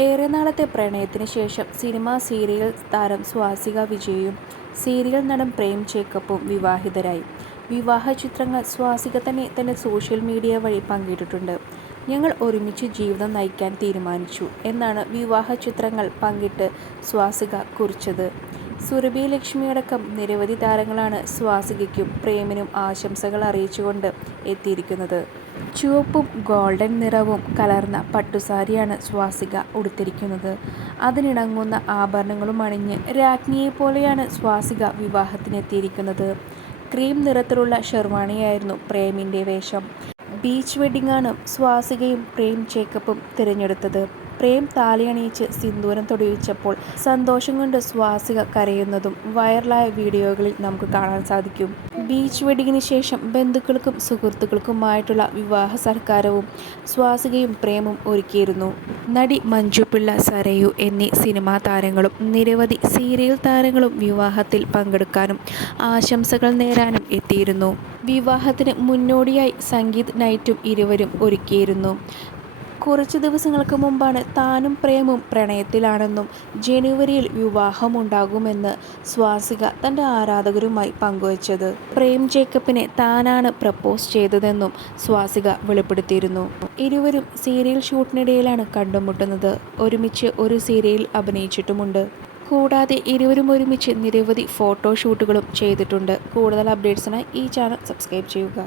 ഏറെ നാളത്തെ പ്രണയത്തിന് ശേഷം സിനിമാ സീരിയൽ താരം സ്വാസിക വിജയും സീരിയൽ നടൻ പ്രേം ജേക്കബും വിവാഹിതരായി. വിവാഹ ചിത്രങ്ങൾ സ്വാസിക തന്നെ തന്റെ സോഷ്യൽ മീഡിയ വഴി പങ്കിട്ടിട്ടുണ്ട്. ഞങ്ങൾ ഒരുമിച്ച് ജീവിതം നയിക്കാൻ തീരുമാനിച്ചു എന്നാണ് വിവാഹ ചിത്രങ്ങൾ പങ്കിട്ട് സ്വാസിക കുറിച്ചത്. സുരഭി ലക്ഷ്മിയടക്കം നിരവധി താരങ്ങളാണ് സ്വാസികയ്ക്കും പ്രേമിനും ആശംസകൾ അറിയിച്ചുകൊണ്ട് എത്തിയിരിക്കുന്നത്. ചുവപ്പും ഗോൾഡൻ നിറവും കലർന്ന പട്ടുസാരിയാണ് സ്വാസിക ഉടുത്തിരിക്കുന്നത്. അതിനിണങ്ങുന്ന ആഭരണങ്ങളും അണിഞ്ഞ് രാജ്ഞിയെപ്പോലെയാണ് സ്വാസിക വിവാഹത്തിനെത്തിയിരിക്കുന്നത്. ക്രീം നിറത്തിലുള്ള ഷെർവാണിയായിരുന്നു പ്രേമിൻ്റെ വേഷം. ബീച്ച് വെഡ്ഡിംഗാണ് സ്വാസികയും പ്രേം ജേക്കബും തിരഞ്ഞെടുത്തത്. പ്രേം താലിയണിയിച്ച് സിന്ദൂരം തൊടുവിച്ചപ്പോൾ സന്തോഷം കൊണ്ട് സ്വാസിക കരയുന്നതും വൈറലായ വീഡിയോകളിൽ നമുക്ക് കാണാൻ സാധിക്കും. ബീച്ച് വെഡ്ഡിങ്ങിന് ശേഷം ബന്ധുക്കൾക്കും സുഹൃത്തുക്കൾക്കുമായിട്ടുള്ള വിവാഹ സൽക്കാരവും സ്വാസികയും പ്രേമും ഒരുക്കിയിരുന്നു. നടി മഞ്ജു പിള്ള, സരയു എന്നീ സിനിമാ താരങ്ങളും നിരവധി സീരിയൽ താരങ്ങളും വിവാഹത്തിൽ പങ്കെടുക്കാനും ആശംസകൾ നേരാനും എത്തിയിരുന്നു. വിവാഹത്തിന് മുന്നോടിയായി സംഗീത് നൈറ്റും ഇരുവരും ഒരുക്കിയിരുന്നു. കുറച്ച് ദിവസങ്ങൾക്ക് മുമ്പാണ് താനും പ്രേമും പ്രണയത്തിലാണെന്നും ജനുവരിയിൽ വിവാഹമുണ്ടാകുമെന്ന് സ്വാസിക തൻ്റെ ആരാധകരുമായി പങ്കുവച്ചത്. പ്രേം ജേക്കബിനെ താനാണ് പ്രപ്പോസ് ചെയ്തതെന്നും സ്വാസിക വെളിപ്പെടുത്തിയിരുന്നു. ഇരുവരും സീരിയൽ ഷൂട്ടിനിടയിലാണ് കണ്ടുമുട്ടുന്നത്. ഒരുമിച്ച് ഒരു സീരിയലിൽ അഭിനയിച്ചിട്ടുമുണ്ട്. കൂടാതെ ഇരുവരും ഒരുമിച്ച് നിരവധി ഫോട്ടോഷൂട്ടുകളും ചെയ്തിട്ടുണ്ട്. കൂടുതൽ അപ്ഡേറ്റ്സിനായി ഈ ചാനൽ സബ്സ്ക്രൈബ് ചെയ്യുക.